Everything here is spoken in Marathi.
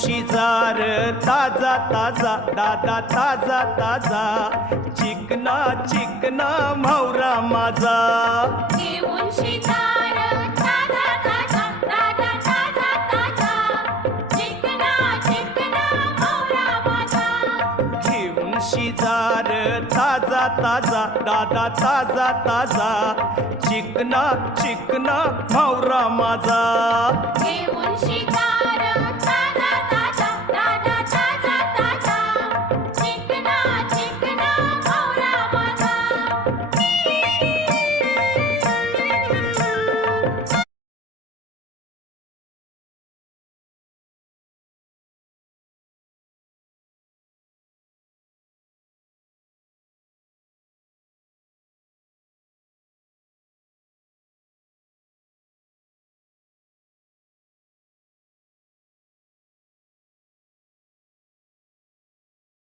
शिजार ताजा ताजा दादा ताजा ताजा चिकना चिकना म्हावरा माझा घेऊन शिजार ताजा ताजा दादा ताजा ताजा चिकना चिकना म्हावरा माझा घेऊन शिजार ताजा ताजा दादा ताजा ताजा चिकना चिकना म्हावरा माझा घेऊन शिजार